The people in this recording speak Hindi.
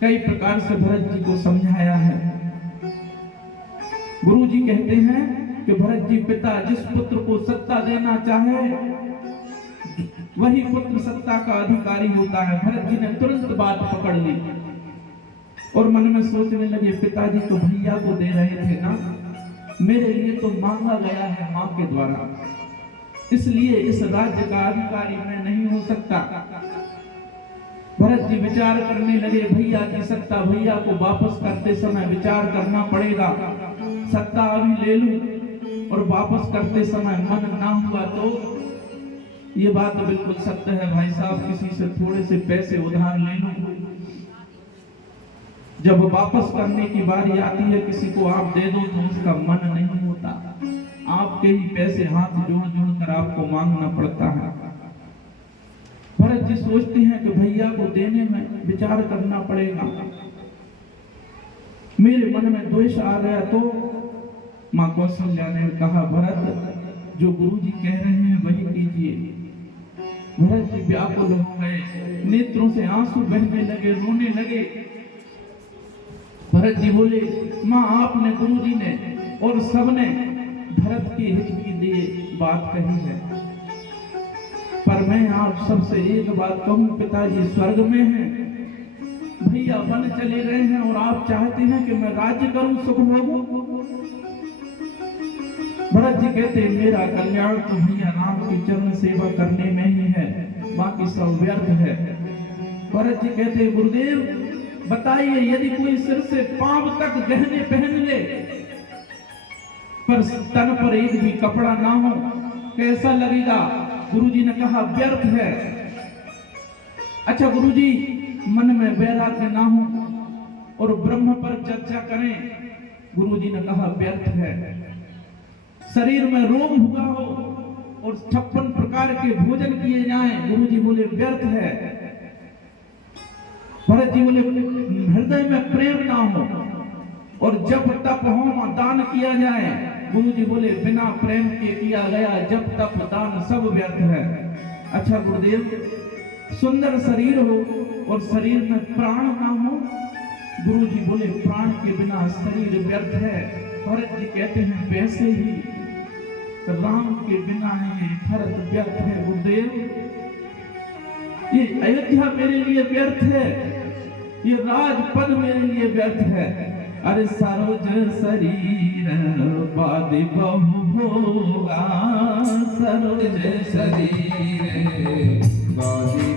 कई प्रकार से भरत जी को समझाया है। गुरु जी कहते हैं कि भरत जी पिता जिस पुत्र को सत्ता देना चाहे वही पुत्र सत्ता का अधिकारी होता है। भरत जी ने तुरंत बात पकड़ ली और मन में सोचने लगे, पिताजी तो भैया को दे रहे थे ना, मेरे लिए तो मांगा गया है मां के द्वारा, इसलिए इस राज्य का अधिकारी मैं नहीं हो सकता। भरत जी विचार करने लगे, भैया की सत्ता भैया को वापस करते समय विचार करना पड़ेगा, सत्ता अभी ले लूं और वापस करते समय मन ना हुआ तो ये बात तो बिल्कुल सत्य है भाई साहब, किसी से थोड़े से पैसे उधार ले लूं, जब वापस करने की बारी आती है किसी को आप दे दो तो उसका मन नहीं होता, आपके ही पैसे हाथ जोड़ जोड़ कर आपको मांगना पड़ता है। भरत जी सोचते हैं कि भैया को देने में विचार करना पड़ेगा, मेरे मन में द्वेष आ गया तो मां कौशल्या ने कहा, भरत जो गुरु जी कह रहे हैं वही कीजिए। भरत जी व्याकुल हो गए, नेत्रों से आंसू बहने लगे, रोने लगे। भरत जी बोले, मां आपने, गुरु जी ने और सबने भरत की हित के लिए बात कही है, पर मैं आप सबसे एक बात कहूं, पिताजी स्वर्ग में हैं, भैया वन चले गए हैं और आप चाहते हैं कि मैं राज्य करूं, सुख भोगूं। भरत जी कहते हैं, मेरा कल्याण तो भैया राम की चरण सेवा करने में ही है, बाकी सब व्यर्थ है। भरत जी कहते हैं, गुरुदेव बताइए, यदि कोई सिर से पांव तक गहने पहन ले पर तन पर एक भी कपड़ा ना हो, कैसा लगेगा? गुरुजी ने कहा, व्यर्थ है। अच्छा गुरुजी, मन में वैराग्य ना हो और ब्रह्म पर चर्चा करें, गुरुजी ने कहा व्यर्थ है। शरीर में रोग हुआ हो और 56 प्रकार के भोजन किए जाएं, गुरुजी बोले व्यर्थ है। भरत जी बोले, हृदय में प्रेम ना हो और जप तप होम दान किया जाए, गुरुजी बोले बिना प्रेम के किया गया जप तप दान सब व्यर्थ है। अच्छा गुरुदेव, सुंदर शरीर हो और शरीर में प्राण ना हो, गुरुजी बोले प्राण के बिना शरीर व्यर्थ है। भरत जी कहते हैं, वैसे ही राम के बिना ये भरत व्यर्थ है। गुरुदेव, ये अयोध्या मेरे लिए व्यर्थ है, ये राजपद मेरे लिए व्यर्थ है। अरे सरोज शरीर बाद बहु भोगा, सरोज शरीर बाद